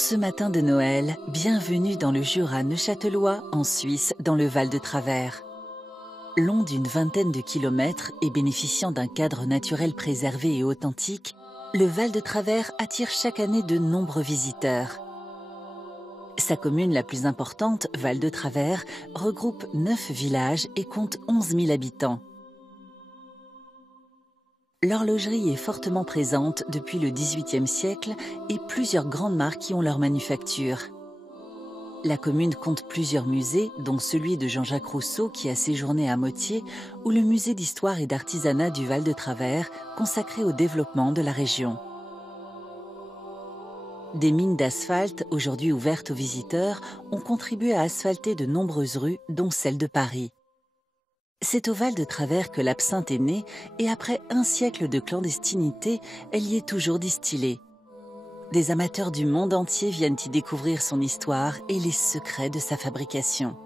ce matin de Noël, bienvenue dans le Jura neuchâtelois, en Suisse, dans le Val de Travers. Long d'une vingtaine de kilomètres et bénéficiant d'un cadre naturel préservé et authentique, le Val de Travers attire chaque année de nombreux visiteurs. Sa commune la plus importante, Val de Travers, regroupe 9 villages et compte 11 000 habitants. L'horlogerie est fortement présente depuis le XVIIIe siècle et plusieurs grandes marques y ont leur manufacture. La commune compte plusieurs musées, dont celui de Jean-Jacques Rousseau qui a séjourné à Motier, ou le musée d'histoire et d'artisanat du Val de Travers, consacré au développement de la région. Des mines d'asphalte, aujourd'hui ouvertes aux visiteurs, ont contribué à asphalter de nombreuses rues, dont celle de Paris. C'est au Val de Travers que l'absinthe est née et après un siècle de clandestinité, elle y est toujours distillée. Des amateurs du monde entier viennent y découvrir son histoire et les secrets de sa fabrication.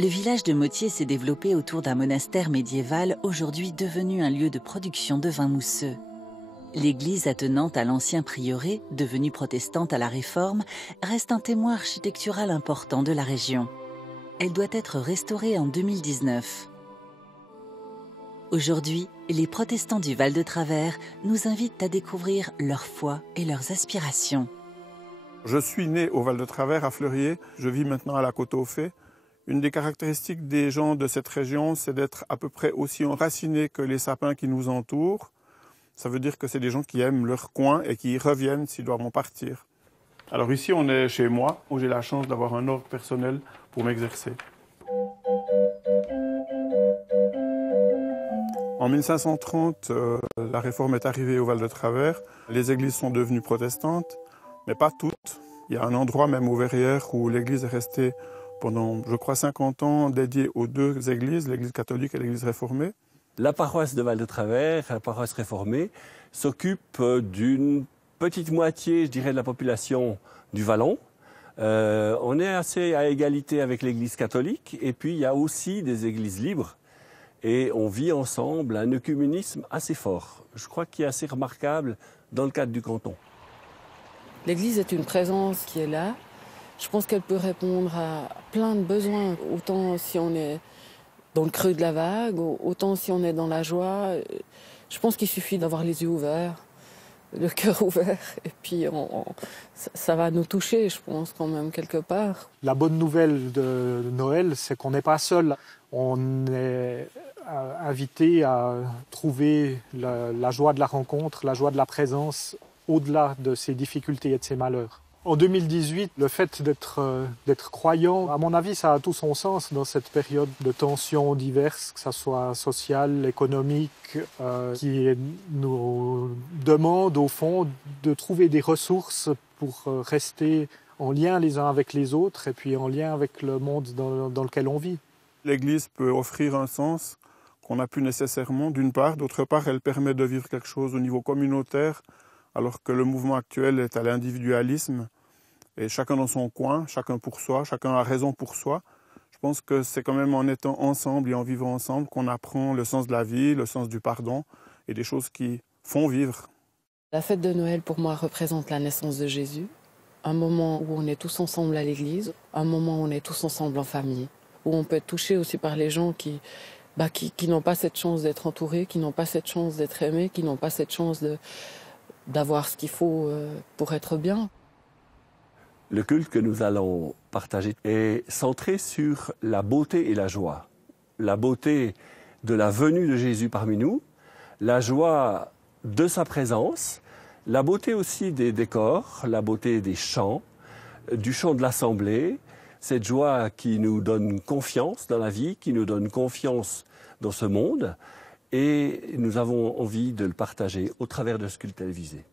Le village de Motier s'est développé autour d'un monastère médiéval, aujourd'hui devenu un lieu de production de vin mousseux. L'église attenante à l'ancien prieuré, devenue protestante à la Réforme, reste un témoin architectural important de la région. Elle doit être restaurée en 2019. Aujourd'hui, les protestants du Val de Travers nous invitent à découvrir leur foi et leurs aspirations. Je suis né au Val de Travers, à Fleurier. Je vis maintenant à la Côte-aux-Fées. Une des caractéristiques des gens de cette région, c'est d'être à peu près aussi enracinés que les sapins qui nous entourent. Ça veut dire que c'est des gens qui aiment leur coin et qui y reviennent s'ils doivent en partir. Alors ici, on est chez moi, où j'ai la chance d'avoir un ordre personnel pour m'exercer. En 1530, la Réforme est arrivée au Val de Travers. Les églises sont devenues protestantes, mais pas toutes. Il y a un endroit, même aux Verrières, où l'église est restée pendant, je crois, 50 ans dédiée aux deux églises, l'église catholique et l'église réformée. La paroisse de Val de Travers, la paroisse réformée, s'occupe d'une petite moitié, je dirais, de la population du Vallon. On est assez à égalité avec l'église catholique et puis il y a aussi des églises libres et on vit ensemble un œcuménisme assez fort. Je crois qu'il est assez remarquable dans le cadre du canton. L'église est une présence qui est là. Je pense qu'elle peut répondre à plein de besoins, autant si on est dans le creux de la vague, autant si on est dans la joie. Je pense qu'il suffit d'avoir les yeux ouverts, le cœur ouvert, et puis ça va nous toucher, je pense, quand même, quelque part. La bonne nouvelle de Noël, c'est qu'on n'est pas seul. On est invité à trouver la joie de la rencontre, la joie de la présence, au-delà de ses difficultés et de ses malheurs. En 2018, le fait d'être croyant, à mon avis, ça a tout son sens dans cette période de tensions diverses, que ce soit sociale, économique, qui nous demande, au fond, de trouver des ressources pour rester en lien les uns avec les autres et puis en lien avec le monde dans lequel on vit. L'Église peut offrir un sens qu'on n'a plus nécessairement, d'une part. D'autre part, elle permet de vivre quelque chose au niveau communautaire, alors que le mouvement actuel est à l'individualisme. Et chacun dans son coin, chacun pour soi, chacun a raison pour soi. Je pense que c'est quand même en étant ensemble et en vivant ensemble qu'on apprend le sens de la vie, le sens du pardon et des choses qui font vivre. La fête de Noël, pour moi, représente la naissance de Jésus. Un moment où on est tous ensemble à l'église, un moment où on est tous ensemble en famille, où on peut être touché aussi par les gens qui n'ont pas cette chance d'être entourés, qui n'ont pas cette chance d'être aimés, qui n'ont pas cette chance d'avoir ce qu'il faut pour être bien. Le culte que nous allons partager est centré sur la beauté et la joie. La beauté de la venue de Jésus parmi nous, la joie de sa présence, la beauté aussi des décors, la beauté des chants, du chant de l'assemblée, cette joie qui nous donne confiance dans la vie, qui nous donne confiance dans ce monde, et nous avons envie de le partager au travers de ce culte télévisé.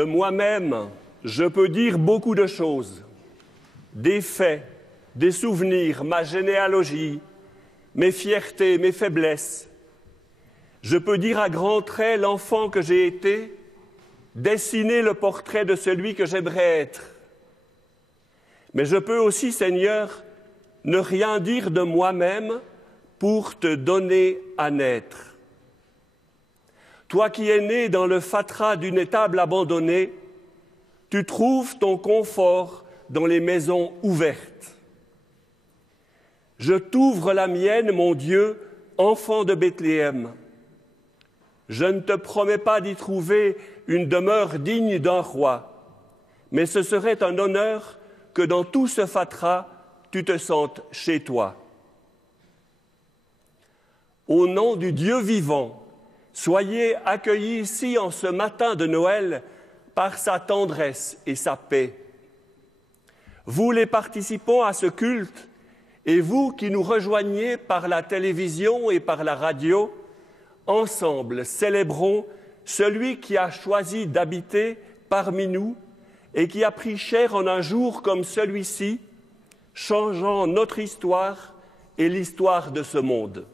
De moi-même, je peux dire beaucoup de choses, des faits, des souvenirs, ma généalogie, mes fiertés, mes faiblesses. Je peux dire à grands traits l'enfant que j'ai été, dessiner le portrait de celui que j'aimerais être. Mais je peux aussi, Seigneur, ne rien dire de moi-même pour te donner à naître. Toi qui es né dans le fatras d'une étable abandonnée, tu trouves ton confort dans les maisons ouvertes. Je t'ouvre la mienne, mon Dieu, enfant de Bethléem. Je ne te promets pas d'y trouver une demeure digne d'un roi, mais ce serait un honneur que dans tout ce fatras, tu te sentes chez toi. Au nom du Dieu vivant, soyez accueillis ici en ce matin de Noël par sa tendresse et sa paix. Vous les participants à ce culte, et vous qui nous rejoignez par la télévision et par la radio, ensemble célébrons celui qui a choisi d'habiter parmi nous et qui a pris chair en un jour comme celui-ci, changeant notre histoire et l'histoire de ce monde.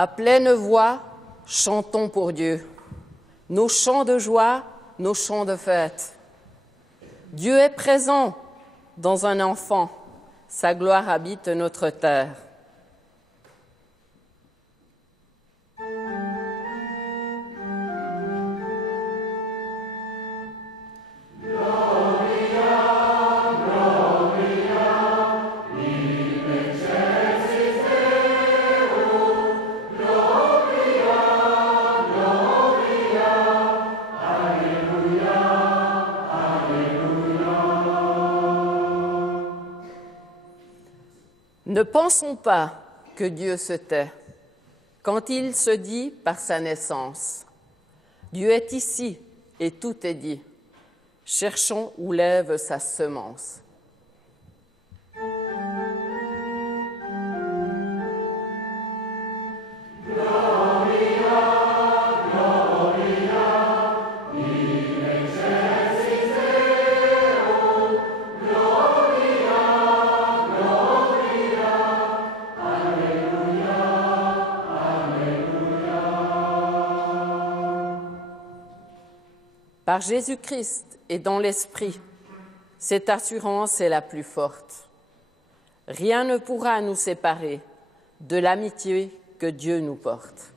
À pleine voix, chantons pour Dieu, nos chants de joie, nos chants de fête. Dieu est présent dans un enfant, sa gloire habite notre terre. Ne pensons pas que Dieu se tait quand il se dit par sa naissance. Dieu est ici et tout est dit. Cherchons où lève sa semence. Par Jésus-Christ et dans l'Esprit, cette assurance est la plus forte. Rien ne pourra nous séparer de l'amitié que Dieu nous porte.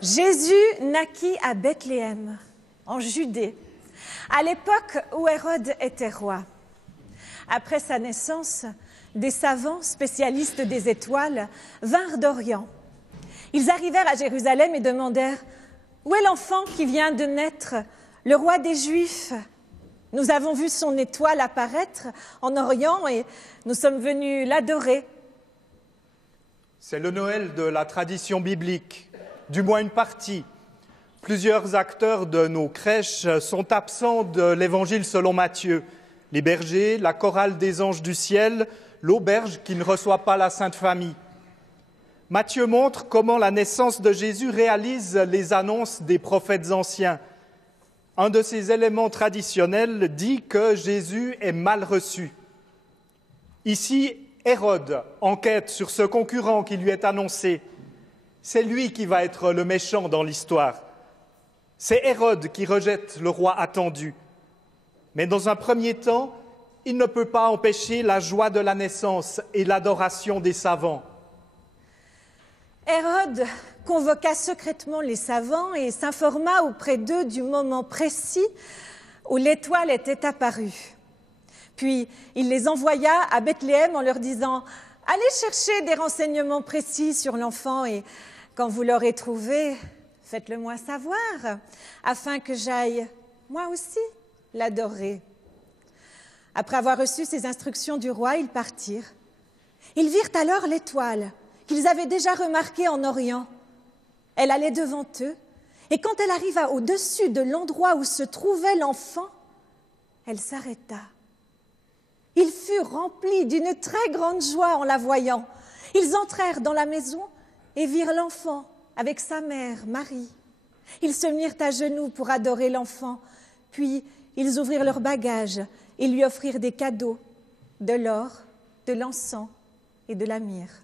Jésus naquit à Bethléem, en Judée, à l'époque où Hérode était roi. Après sa naissance, des savants spécialistes des étoiles vinrent d'Orient. Ils arrivèrent à Jérusalem et demandèrent « Où est l'enfant qui vient de naître, le roi des Juifs ? Nous avons vu son étoile apparaître en Orient et nous sommes venus l'adorer. » C'est le Noël de la tradition biblique. Du moins une partie. Plusieurs acteurs de nos crèches sont absents de l'Évangile selon Matthieu. Les bergers, la chorale des anges du ciel, l'auberge qui ne reçoit pas la Sainte Famille. Matthieu montre comment la naissance de Jésus réalise les annonces des prophètes anciens. Un de ces éléments traditionnels dit que Jésus est mal reçu. Ici, Hérode enquête sur ce concurrent qui lui est annoncé. C'est lui qui va être le méchant dans l'histoire. C'est Hérode qui rejette le roi attendu. Mais dans un premier temps, il ne peut pas empêcher la joie de la naissance et l'adoration des savants. Hérode convoqua secrètement les savants et s'informa auprès d'eux du moment précis où l'étoile était apparue. Puis il les envoya à Bethléem en leur disant « Allez chercher des renseignements précis sur l'enfant et quand vous l'aurez trouvé, faites-le moi savoir, afin que j'aille, moi aussi, l'adorer. » Après avoir reçu ces instructions du roi, ils partirent. Ils virent alors l'étoile qu'ils avaient déjà remarquée en Orient. Elle allait devant eux, et quand elle arriva au-dessus de l'endroit où se trouvait l'enfant, elle s'arrêta. Ils furent remplis d'une très grande joie en la voyant. Ils entrèrent dans la maison et virent l'enfant avec sa mère, Marie. Ils se mirent à genoux pour adorer l'enfant, puis ils ouvrirent leurs bagages et lui offrirent des cadeaux, de l'or, de l'encens et de la myrrhe.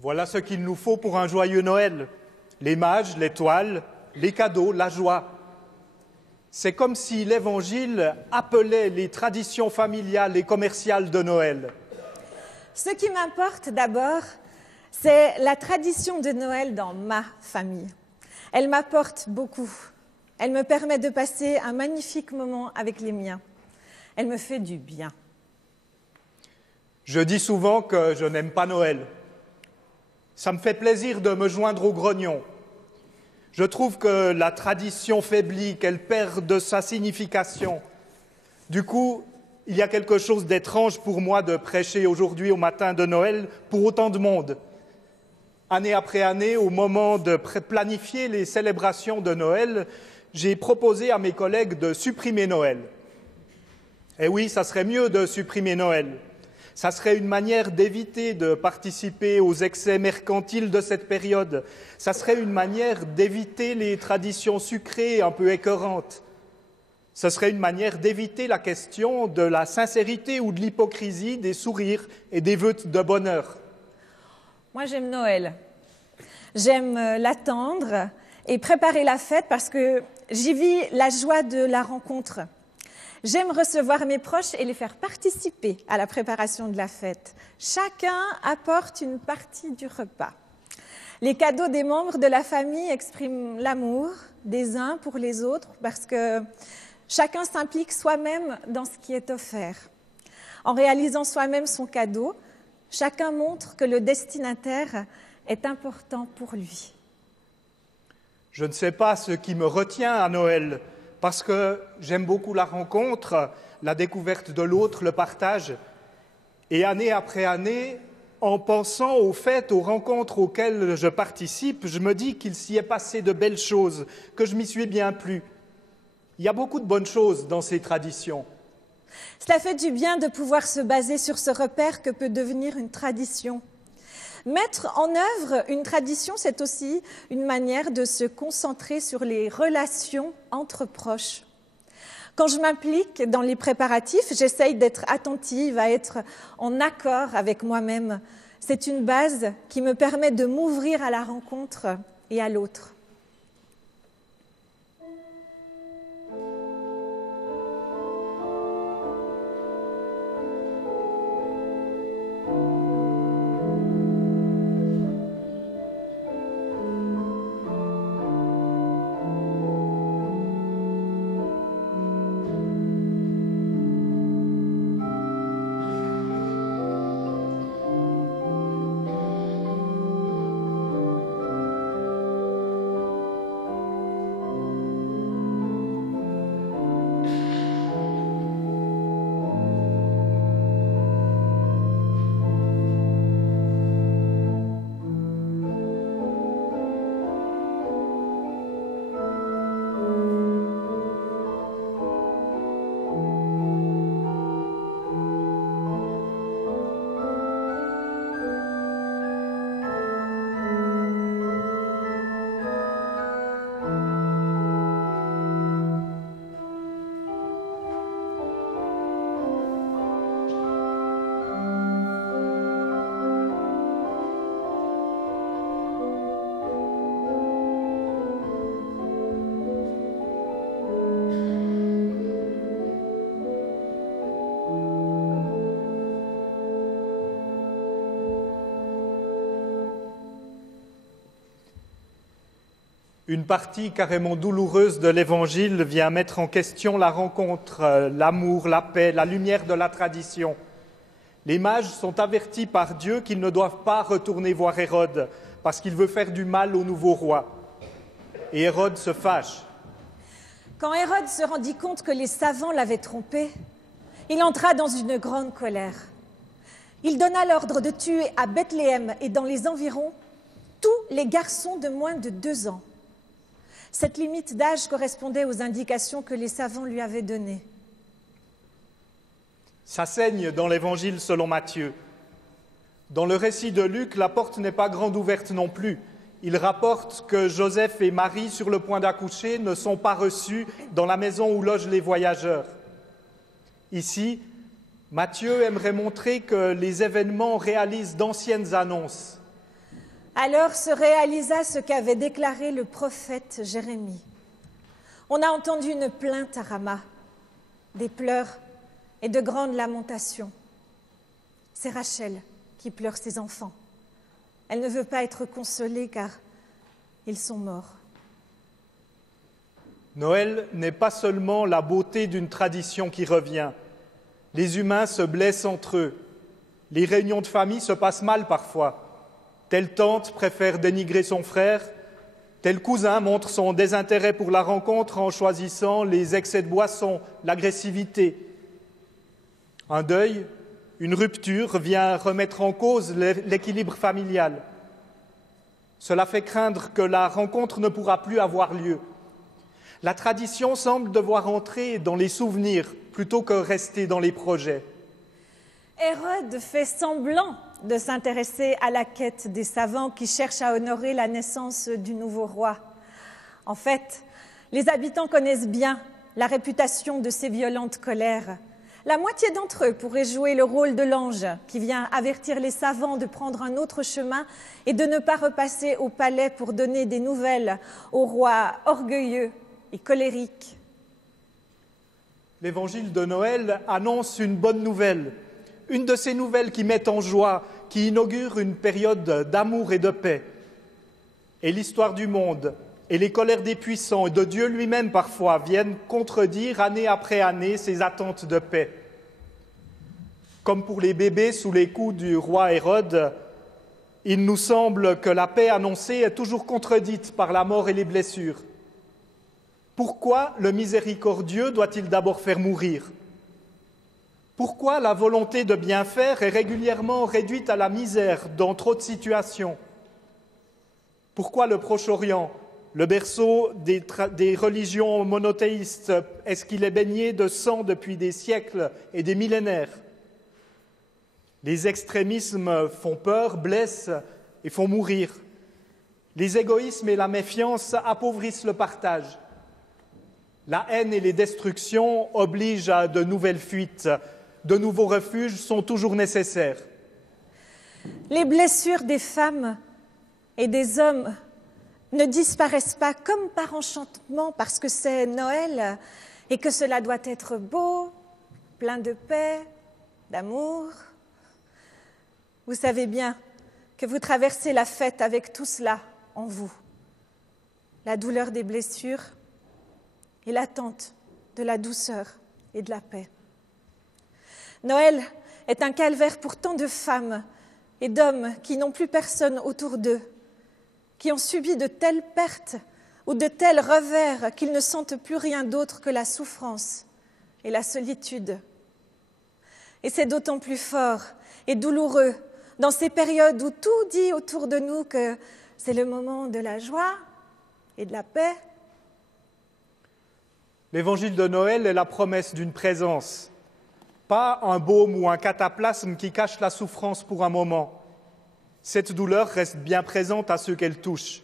Voilà ce qu'il nous faut pour un joyeux Noël. Les mages, l'étoile, les cadeaux, la joie. C'est comme si l'Évangile appelait les traditions familiales et commerciales de Noël. Ce qui m'importe d'abord, c'est la tradition de Noël dans ma famille. Elle m'apporte beaucoup. Elle me permet de passer un magnifique moment avec les miens. Elle me fait du bien. Je dis souvent que je n'aime pas Noël. Ça me fait plaisir de me joindre aux grognons. Je trouve que la tradition faiblit, qu'elle perd de sa signification. Du coup, il y a quelque chose d'étrange pour moi de prêcher aujourd'hui au matin de Noël pour autant de monde. Année après année, au moment de planifier les célébrations de Noël, j'ai proposé à mes collègues de supprimer Noël. Eh oui, ça serait mieux de supprimer Noël. Ça serait une manière d'éviter de participer aux excès mercantiles de cette période. Ça serait une manière d'éviter les traditions sucrées un peu écœurantes. Ce serait une manière d'éviter la question de la sincérité ou de l'hypocrisie des sourires et des vœux de bonheur. Moi, j'aime Noël. J'aime l'attendre et préparer la fête parce que j'y vis la joie de la rencontre. J'aime recevoir mes proches et les faire participer à la préparation de la fête. Chacun apporte une partie du repas. Les cadeaux des membres de la famille expriment l'amour des uns pour les autres parce que chacun s'implique soi-même dans ce qui est offert. En réalisant soi-même son cadeau, chacun montre que le destinataire est important pour lui. Je ne sais pas ce qui me retient à Noël, parce que j'aime beaucoup la rencontre, la découverte de l'autre, le partage. Et année après année, en pensant aux fêtes, aux rencontres auxquelles je participe, je me dis qu'il s'y est passé de belles choses, que je m'y suis bien plu. Il y a beaucoup de bonnes choses dans ces traditions. Cela fait du bien de pouvoir se baser sur ce repère que peut devenir une tradition. Mettre en œuvre une tradition, c'est aussi une manière de se concentrer sur les relations entre proches. Quand je m'implique dans les préparatifs, j'essaye d'être attentive, à être en accord avec moi-même. C'est une base qui me permet de m'ouvrir à la rencontre et à l'autre. Une partie carrément douloureuse de l'Évangile vient mettre en question la rencontre, l'amour, la paix, la lumière de la tradition. Les mages sont avertis par Dieu qu'ils ne doivent pas retourner voir Hérode parce qu'il veut faire du mal au nouveau roi. Et Hérode se fâche. Quand Hérode se rendit compte que les savants l'avaient trompé, il entra dans une grande colère. Il donna l'ordre de tuer à Bethléem et dans les environs tous les garçons de moins de 2 ans. Cette limite d'âge correspondait aux indications que les savants lui avaient données. Ça saigne dans l'Évangile selon Matthieu. Dans le récit de Luc, la porte n'est pas grande ouverte non plus. Il rapporte que Joseph et Marie, sur le point d'accoucher, ne sont pas reçus dans la maison où logent les voyageurs. Ici, Matthieu aimerait montrer que les événements réalisent d'anciennes annonces. Alors se réalisa ce qu'avait déclaré le prophète Jérémie. On a entendu une plainte à Rama, des pleurs et de grandes lamentations. C'est Rachel qui pleure ses enfants. Elle ne veut pas être consolée car ils sont morts. Noël n'est pas seulement la beauté d'une tradition qui revient. Les humains se blessent entre eux. Les réunions de famille se passent mal parfois. Telle tante préfère dénigrer son frère, tel cousin montre son désintérêt pour la rencontre en choisissant les excès de boisson, l'agressivité. Un deuil, une rupture vient remettre en cause l'équilibre familial. Cela fait craindre que la rencontre ne pourra plus avoir lieu. La tradition semble devoir entrer dans les souvenirs plutôt que rester dans les projets. Hérode fait semblant de s'intéresser à la quête des savants qui cherchent à honorer la naissance du nouveau roi. En fait, les habitants connaissent bien la réputation de ces violentes colères. La moitié d'entre eux pourraient jouer le rôle de l'ange qui vient avertir les savants de prendre un autre chemin et de ne pas repasser au palais pour donner des nouvelles au roi orgueilleux et colérique. L'évangile de Noël annonce une bonne nouvelle, une de ces nouvelles qui mettent en joie, qui inaugure une période d'amour et de paix. Et l'histoire du monde et les colères des puissants et de Dieu lui-même parfois viennent contredire année après année ces attentes de paix. Comme pour les bébés sous les coups du roi Hérode, il nous semble que la paix annoncée est toujours contredite par la mort et les blessures. Pourquoi le miséricordieux doit-il d'abord faire mourir ? Pourquoi la volonté de bien faire est régulièrement réduite à la misère dans trop de situations ? Pourquoi le Proche-Orient, le berceau des religions monothéistes, est-ce qu'il est baigné de sang depuis des siècles et des millénaires ? Les extrémismes font peur, blessent et font mourir. Les égoïsmes et la méfiance appauvrissent le partage. La haine et les destructions obligent à de nouvelles fuites. De nouveaux refuges sont toujours nécessaires. Les blessures des femmes et des hommes ne disparaissent pas comme par enchantement parce que c'est Noël et que cela doit être beau, plein de paix, d'amour. Vous savez bien que vous traversez la fête avec tout cela en vous. La douleur des blessures et l'attente de la douceur et de la paix. Noël est un calvaire pour tant de femmes et d'hommes qui n'ont plus personne autour d'eux, qui ont subi de telles pertes ou de tels revers qu'ils ne sentent plus rien d'autre que la souffrance et la solitude. Et c'est d'autant plus fort et douloureux dans ces périodes où tout dit autour de nous que c'est le moment de la joie et de la paix. L'évangile de Noël est la promesse d'une présence, pas un baume ou un cataplasme qui cache la souffrance pour un moment. Cette douleur reste bien présente à ceux qu'elle touche.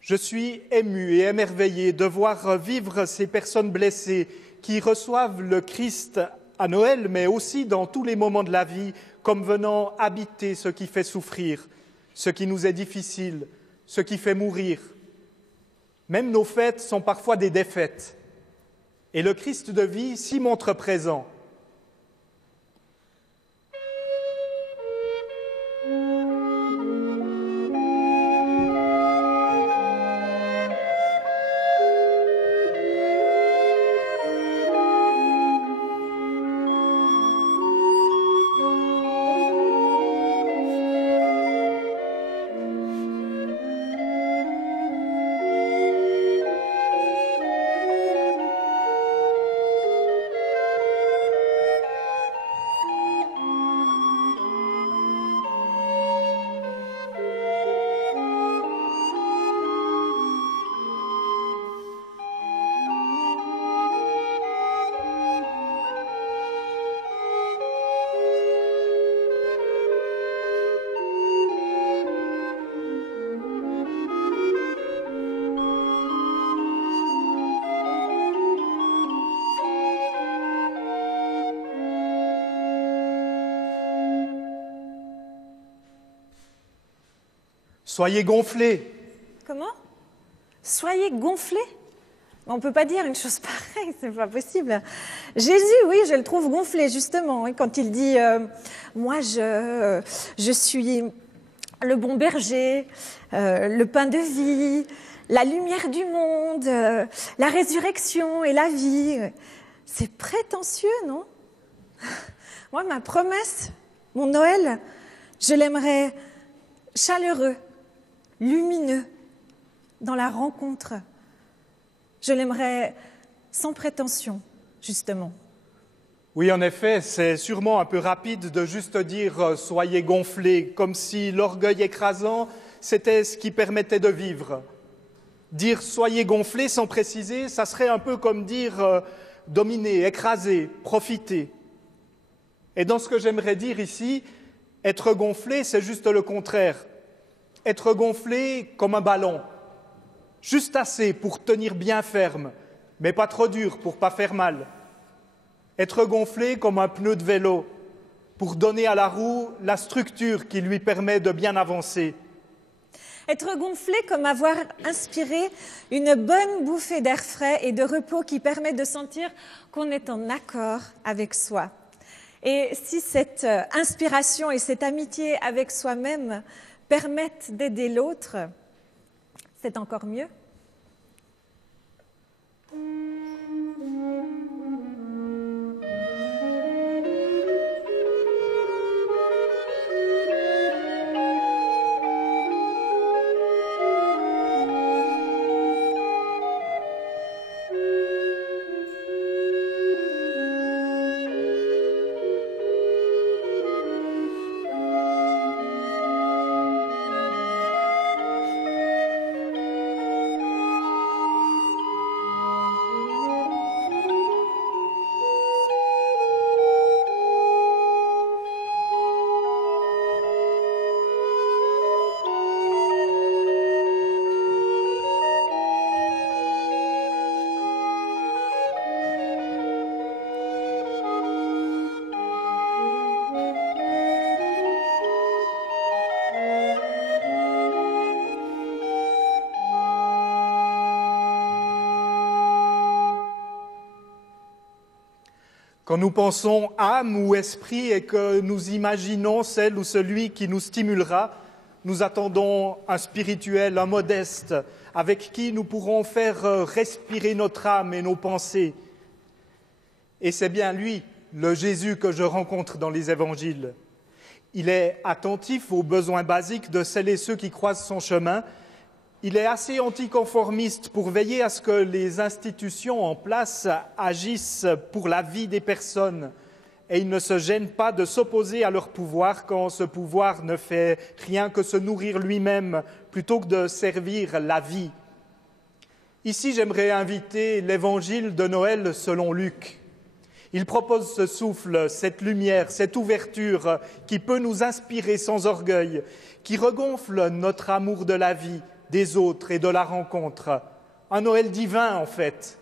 Je suis ému et émerveillé de voir vivre ces personnes blessées qui reçoivent le Christ à Noël, mais aussi dans tous les moments de la vie, comme venant habiter ce qui fait souffrir, ce qui nous est difficile, ce qui fait mourir. Même nos fêtes sont parfois des défaites. Et le Christ de vie s'y montre présent. Soyez gonflés. Comment? Soyez gonflés? On ne peut pas dire une chose pareille, c'est pas possible. Jésus, oui, je le trouve gonflé, justement, quand il dit moi, je suis le bon berger, le pain de vie, la lumière du monde, la résurrection et la vie. C'est prétentieux, non? Moi, ma promesse, mon Noël, je l'aimerais chaleureux, lumineux, dans la rencontre. Je l'aimerais sans prétention, justement. Oui, en effet, c'est sûrement un peu rapide de juste dire « soyez gonflés », comme si l'orgueil écrasant, c'était ce qui permettait de vivre. Dire « soyez gonflés » sans préciser, ça serait un peu comme dire « dominer, écraser, profiter ». Et dans ce que j'aimerais dire ici, être gonflé, c'est juste le contraire. Être gonflé comme un ballon. Juste assez pour tenir bien ferme, mais pas trop dur pour pas faire mal. Être gonflé comme un pneu de vélo, pour donner à la roue la structure qui lui permet de bien avancer. Être gonflé comme avoir inspiré une bonne bouffée d'air frais et de repos qui permet de sentir qu'on est en accord avec soi. Et si cette inspiration et cette amitié avec soi-même permettent d'aider l'autre, c'est encore mieux. Quand nous pensons âme ou esprit et que nous imaginons celle ou celui qui nous stimulera, nous attendons un spirituel, un modeste, avec qui nous pourrons faire respirer notre âme et nos pensées. Et c'est bien lui, le Jésus que je rencontre dans les évangiles. Il est attentif aux besoins basiques de celles et ceux qui croisent son chemin. Il est assez anticonformiste pour veiller à ce que les institutions en place agissent pour la vie des personnes et il ne se gêne pas de s'opposer à leur pouvoir quand ce pouvoir ne fait rien que se nourrir lui-même plutôt que de servir la vie. Ici, j'aimerais inviter l'évangile de Noël selon Luc. Il propose ce souffle, cette lumière, cette ouverture qui peut nous inspirer sans orgueil, qui regonfle notre amour de la vie, des autres et de la rencontre. Un Noël divin, en fait.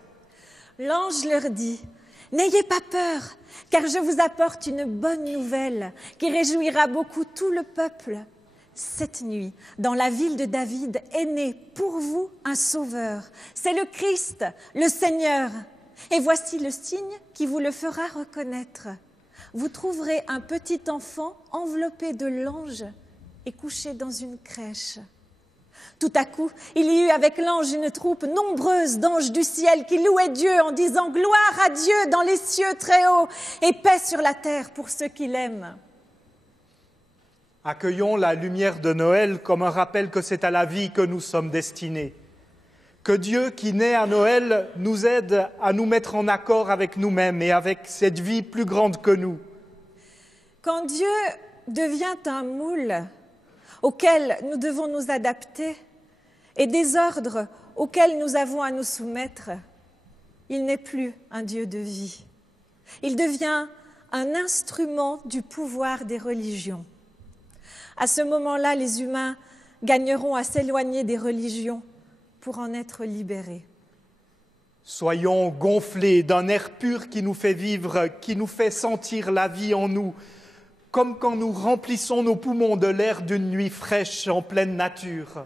L'ange leur dit « N'ayez pas peur, car je vous apporte une bonne nouvelle qui réjouira beaucoup tout le peuple. Cette nuit, dans la ville de David, est né pour vous un sauveur. C'est le Christ, le Seigneur. Et voici le signe qui vous le fera reconnaître. Vous trouverez un petit enfant enveloppé de langes et couché dans une crèche. » Tout à coup, il y eut avec l'ange une troupe nombreuse d'anges du ciel qui louaient Dieu en disant « Gloire à Dieu dans les cieux très hauts et paix sur la terre pour ceux qui l'aiment. » Accueillons la lumière de Noël comme un rappel que c'est à la vie que nous sommes destinés. Que Dieu qui naît à Noël nous aide à nous mettre en accord avec nous-mêmes et avec cette vie plus grande que nous. Quand Dieu devient un moule auquel nous devons nous adapter et des ordres auxquels nous avons à nous soumettre, il n'est plus un Dieu de vie. Il devient un instrument du pouvoir des religions. À ce moment-là, les humains gagneront à s'éloigner des religions pour en être libérés. Soyons gonflés d'un air pur qui nous fait vivre, qui nous fait sentir la vie en nous. comme quand nous remplissons nos poumons de l'air d'une nuit fraîche en pleine nature.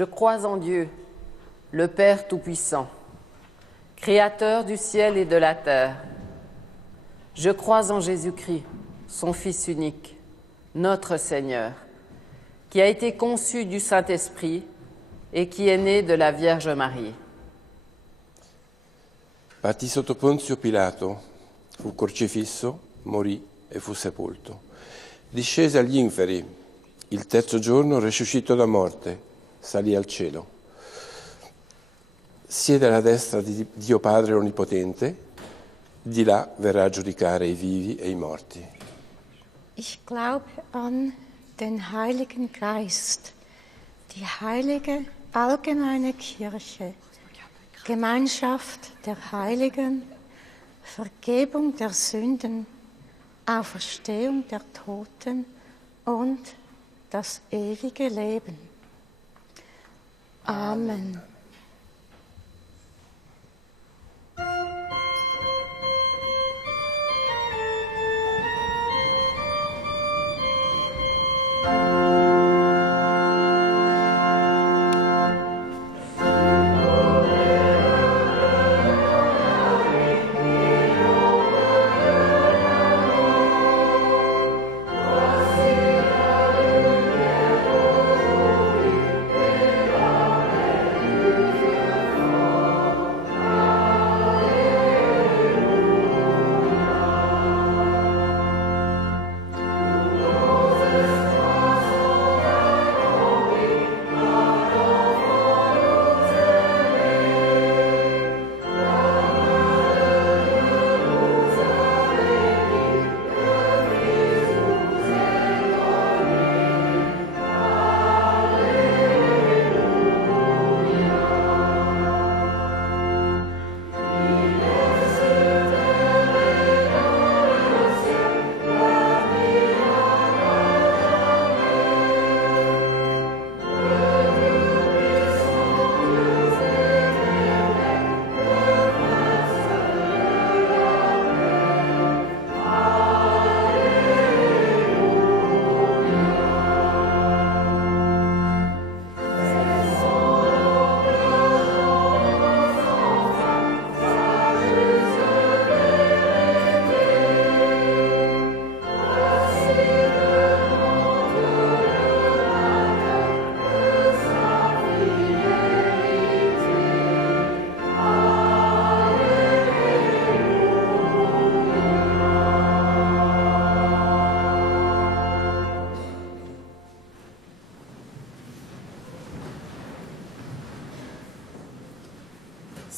Je crois en Dieu, le Père Tout-Puissant, Créateur du ciel et de la terre. Je crois en Jésus-Christ, son Fils unique, notre Seigneur, qui a été conçu du Saint-Esprit et qui est né de la Vierge Marie. Partì sotto Ponzio Pilato, fu crocifisso, morì e fu sepolto. Discese agli inferi, il terzo giorno risuscitò da morte, salì al cielo. Siede alla destra di Dio Padre Onnipotente, di là verrà a giudicare i vivi e i morti. Ich glaube an den Heiligen Geist, die heilige allgemeine Kirche, Gemeinschaft der Heiligen, Vergebung der Sünden, Auferstehung der Toten und das ewige Leben. Amen.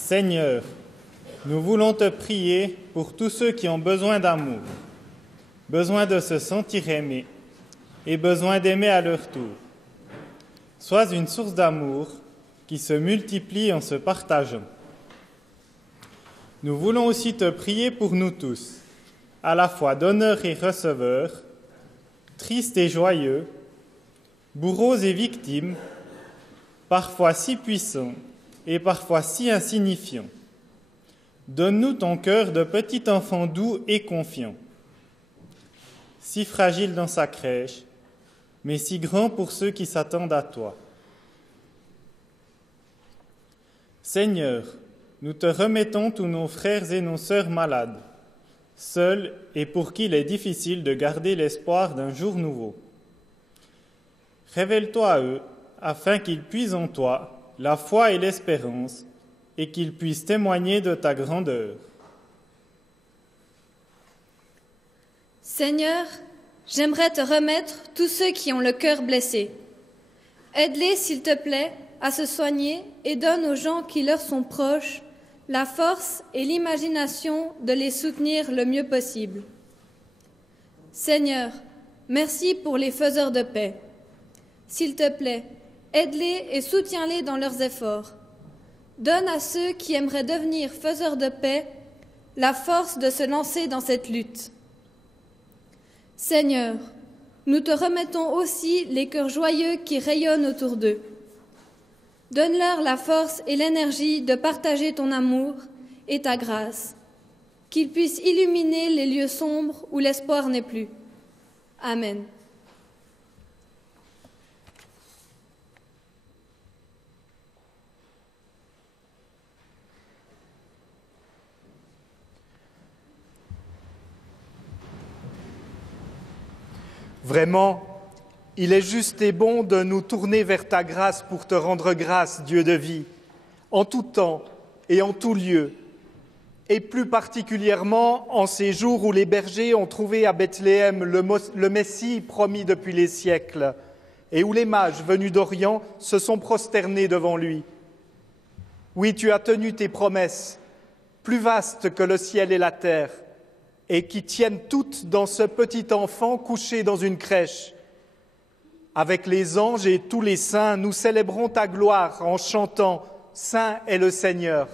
Seigneur, nous voulons te prier pour tous ceux qui ont besoin d'amour, besoin de se sentir aimés et besoin d'aimer à leur tour. Sois une source d'amour qui se multiplie en se partageant. Nous voulons aussi te prier pour nous tous, à la fois donneurs et receveurs, tristes et joyeux, bourreaux et victimes, parfois si puissants et parfois si insignifiants. Donne-nous ton cœur de petit enfant doux et confiant, si fragile dans sa crèche, mais si grand pour ceux qui s'attendent à toi. Seigneur, nous te remettons tous nos frères et nos sœurs malades, seuls et pour qui il est difficile de garder l'espoir d'un jour nouveau. Révèle-toi à eux, afin qu'ils puisent en toi la foi et l'espérance, et qu'ils puissent témoigner de ta grandeur. Seigneur, j'aimerais te remettre tous ceux qui ont le cœur blessé. Aide-les, s'il te plaît, à se soigner et donne aux gens qui leur sont proches la force et l'imagination de les soutenir le mieux possible. Seigneur, merci pour les faiseurs de paix. S'il te plaît, aide-les et soutiens-les dans leurs efforts. Donne à ceux qui aimeraient devenir faiseurs de paix la force de se lancer dans cette lutte. Seigneur, nous te remettons aussi les cœurs joyeux qui rayonnent autour d'eux. Donne-leur la force et l'énergie de partager ton amour et ta grâce, qu'ils puissent illuminer les lieux sombres où l'espoir n'est plus. Amen. Vraiment, il est juste et bon de nous tourner vers ta grâce pour te rendre grâce, Dieu de vie, en tout temps et en tout lieu, et plus particulièrement en ces jours où les bergers ont trouvé à Bethléem le Messie promis depuis les siècles, et où les mages venus d'Orient se sont prosternés devant lui. Oui, tu as tenu tes promesses, plus vastes que le ciel et la terre, et qui tiennent toutes dans ce petit enfant couché dans une crèche. Avec les anges et tous les saints, nous célébrons ta gloire en chantant « Saint est le Seigneur ».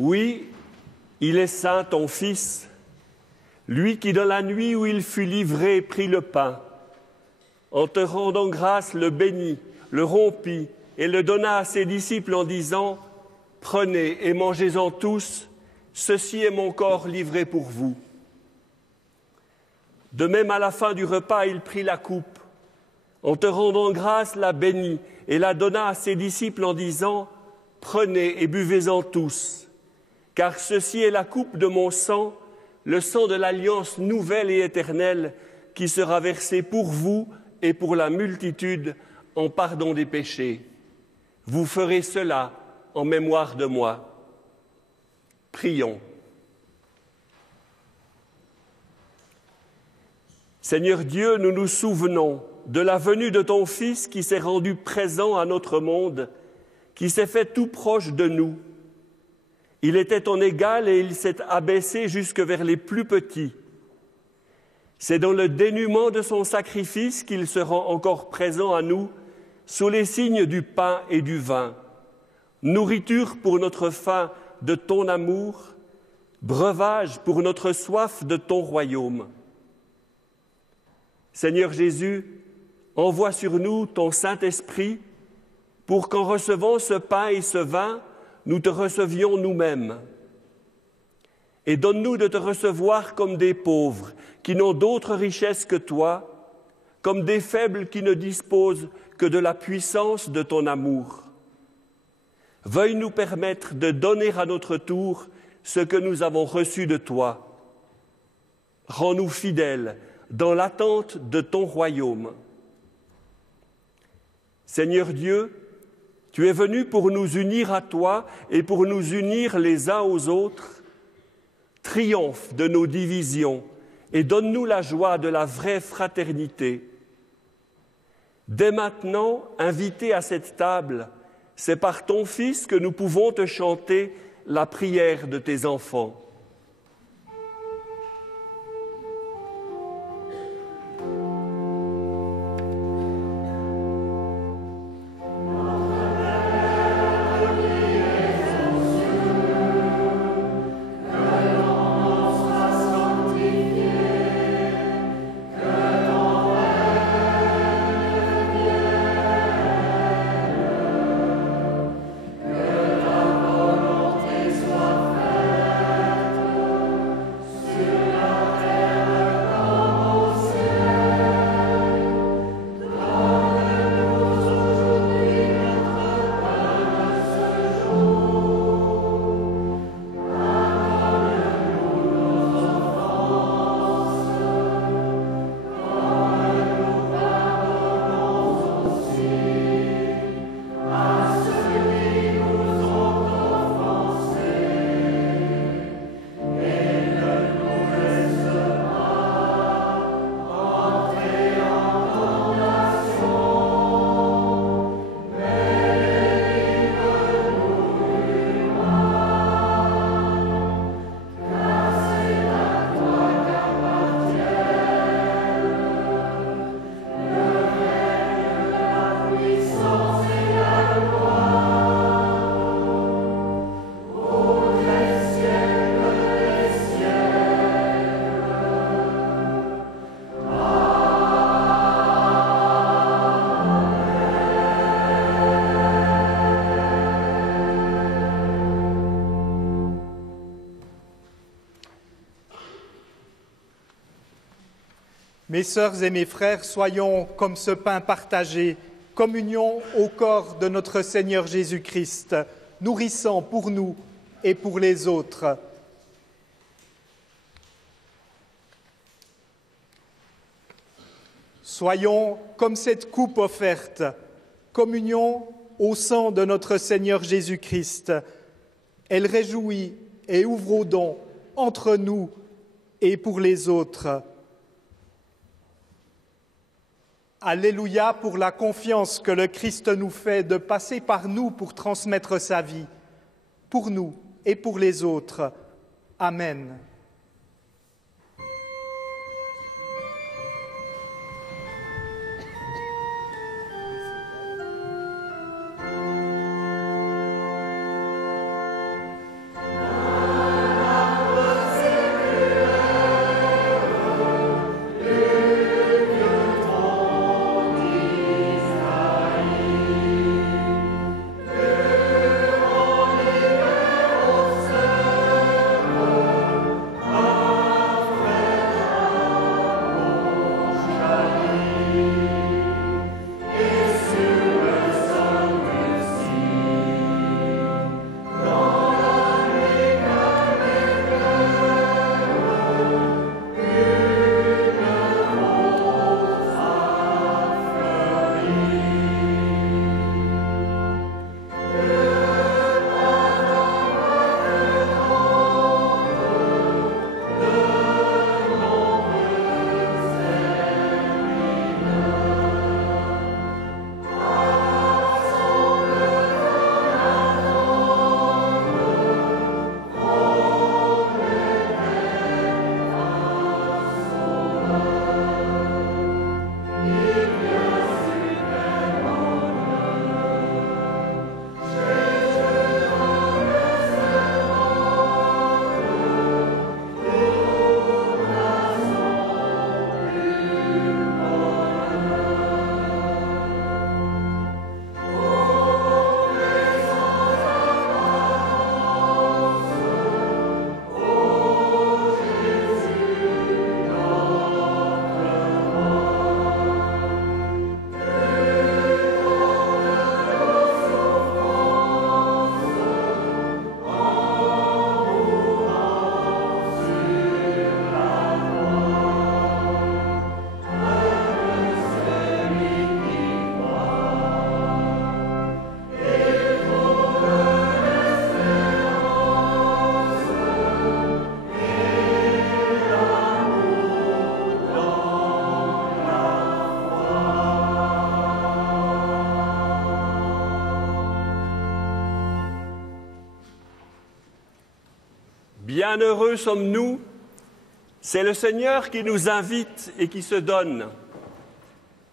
Oui, il est saint ton Fils, lui qui dans la nuit où il fut livré prit le pain, en te rendant grâce le bénit, le rompit et le donna à ses disciples en disant « Prenez et mangez-en tous, ceci est mon corps livré pour vous. » De même, à la fin du repas, il prit la coupe, en te rendant grâce la bénit et la donna à ses disciples en disant « Prenez et buvez-en tous. » Car ceci est la coupe de mon sang, le sang de l'alliance nouvelle et éternelle qui sera versé pour vous et pour la multitude en pardon des péchés. Vous ferez cela en mémoire de moi. Prions. Seigneur Dieu, nous nous souvenons de la venue de ton Fils qui s'est rendu présent à notre monde, qui s'est fait tout proche de nous. Il était ton égal et il s'est abaissé jusque vers les plus petits. C'est dans le dénuement de son sacrifice qu'il se rend encore présent à nous, sous les signes du pain et du vin, nourriture pour notre faim de ton amour, breuvage pour notre soif de ton royaume. Seigneur Jésus, envoie sur nous ton Saint-Esprit pour qu'en recevant ce pain et ce vin, nous te recevions nous-mêmes. Et donne-nous de te recevoir comme des pauvres qui n'ont d'autre richesse que toi, comme des faibles qui ne disposent que de la puissance de ton amour. Veuille nous permettre de donner à notre tour ce que nous avons reçu de toi. Rends-nous fidèles dans l'attente de ton royaume. Seigneur Dieu, tu es venu pour nous unir à toi et pour nous unir les uns aux autres. Triomphe de nos divisions et donne-nous la joie de la vraie fraternité. Dès maintenant, invité à cette table, c'est par ton Fils que nous pouvons te chanter la prière de tes enfants. Mes sœurs et mes frères, soyons comme ce pain partagé, communion au corps de notre Seigneur Jésus-Christ, nourrissant pour nous et pour les autres. Soyons comme cette coupe offerte, communion au sang de notre Seigneur Jésus-Christ. Elle réjouit et ouvre aux dons entre nous et pour les autres. Alléluia pour la confiance que le Christ nous fait de passer par nous pour transmettre sa vie, pour nous et pour les autres. Amen. Bienheureux sommes-nous, c'est le Seigneur qui nous invite et qui se donne.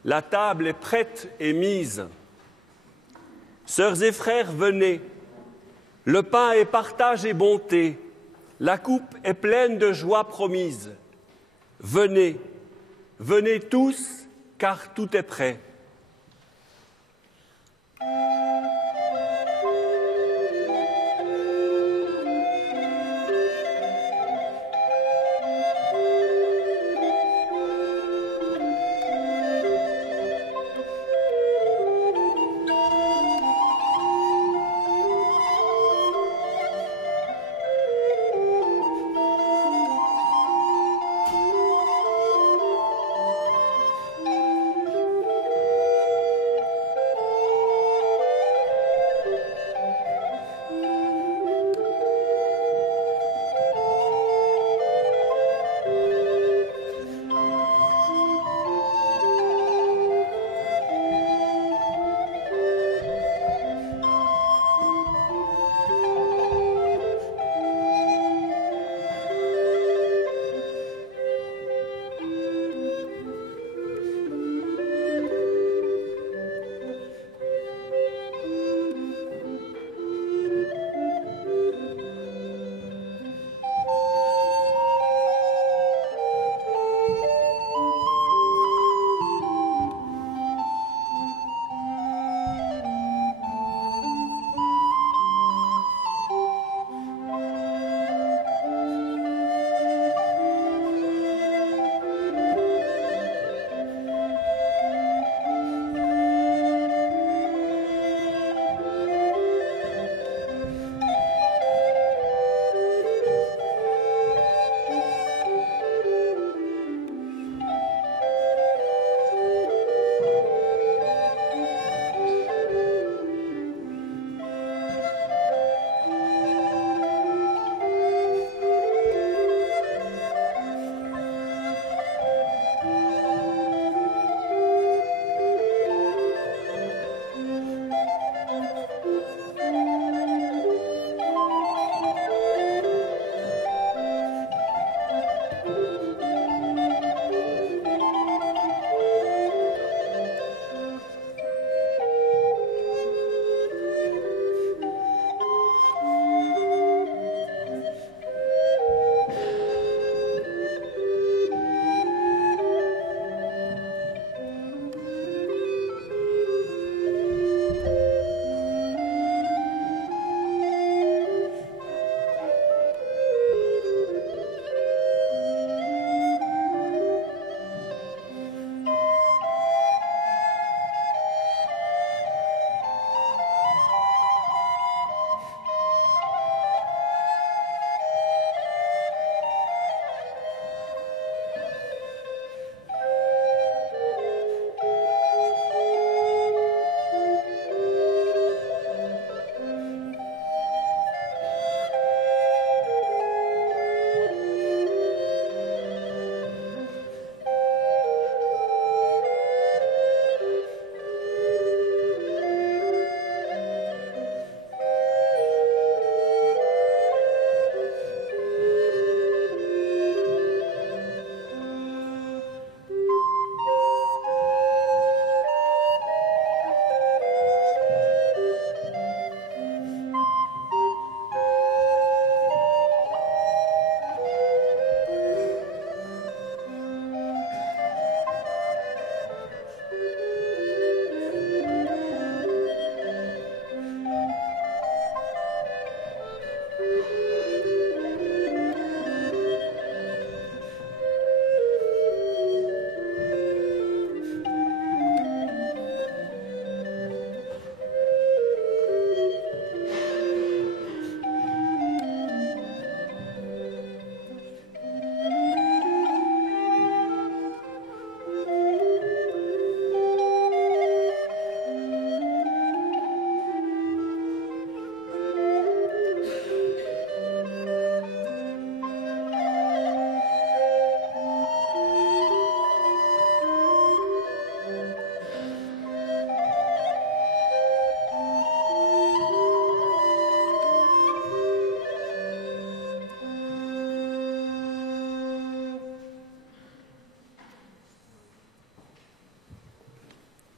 La table est prête et mise. Sœurs et frères, venez. Le pain est partage et bonté. La coupe est pleine de joie promise. Venez, venez tous, car tout est prêt.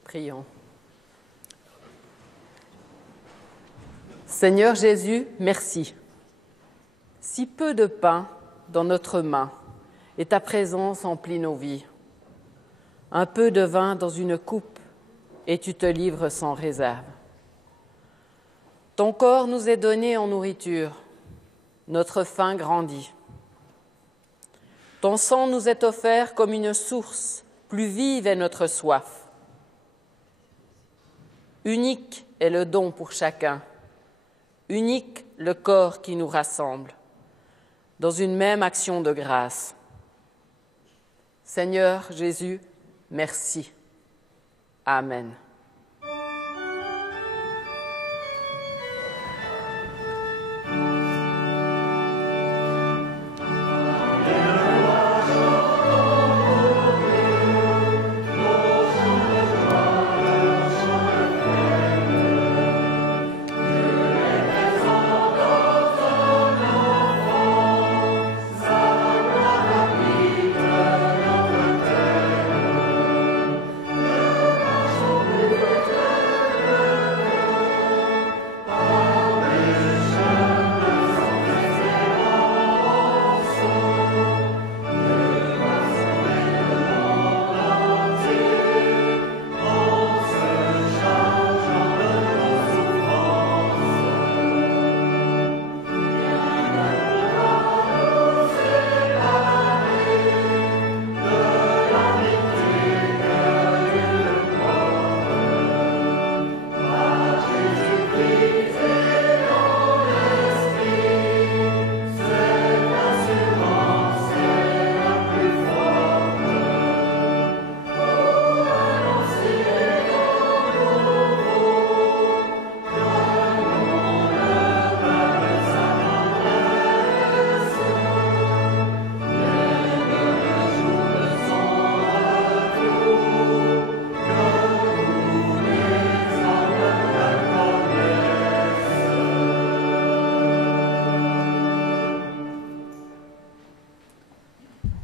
Prions. Seigneur Jésus, merci. Si peu de pain dans notre main et ta présence emplit nos vies. Un peu de vin dans une coupe et tu te livres sans réserve. Ton corps nous est donné en nourriture, notre faim grandit. Ton sang nous est offert comme une source, plus vive est notre soif. Unique est le don pour chacun, unique le corps qui nous rassemble, dans une même action de grâce. Seigneur Jésus, merci. Amen.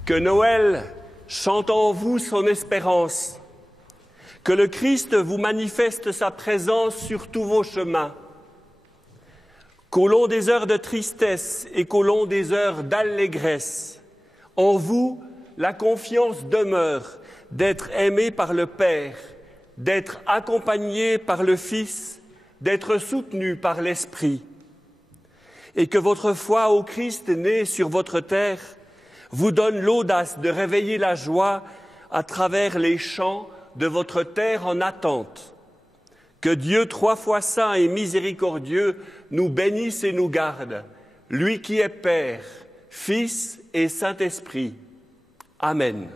Que Noël chante en vous son espérance, que le Christ vous manifeste sa présence sur tous vos chemins, qu'au long des heures de tristesse et qu'au long des heures d'allégresse, en vous, la confiance demeure d'être aimé par le Père, d'être accompagné par le Fils, d'être soutenu par l'Esprit, et que votre foi au Christ né sur votre terre vous donne l'audace de réveiller la joie à travers les chants de votre terre en attente. Que Dieu, 3 fois saint et miséricordieux, nous bénisse et nous garde, lui qui est Père, Fils et Saint-Esprit. Amen.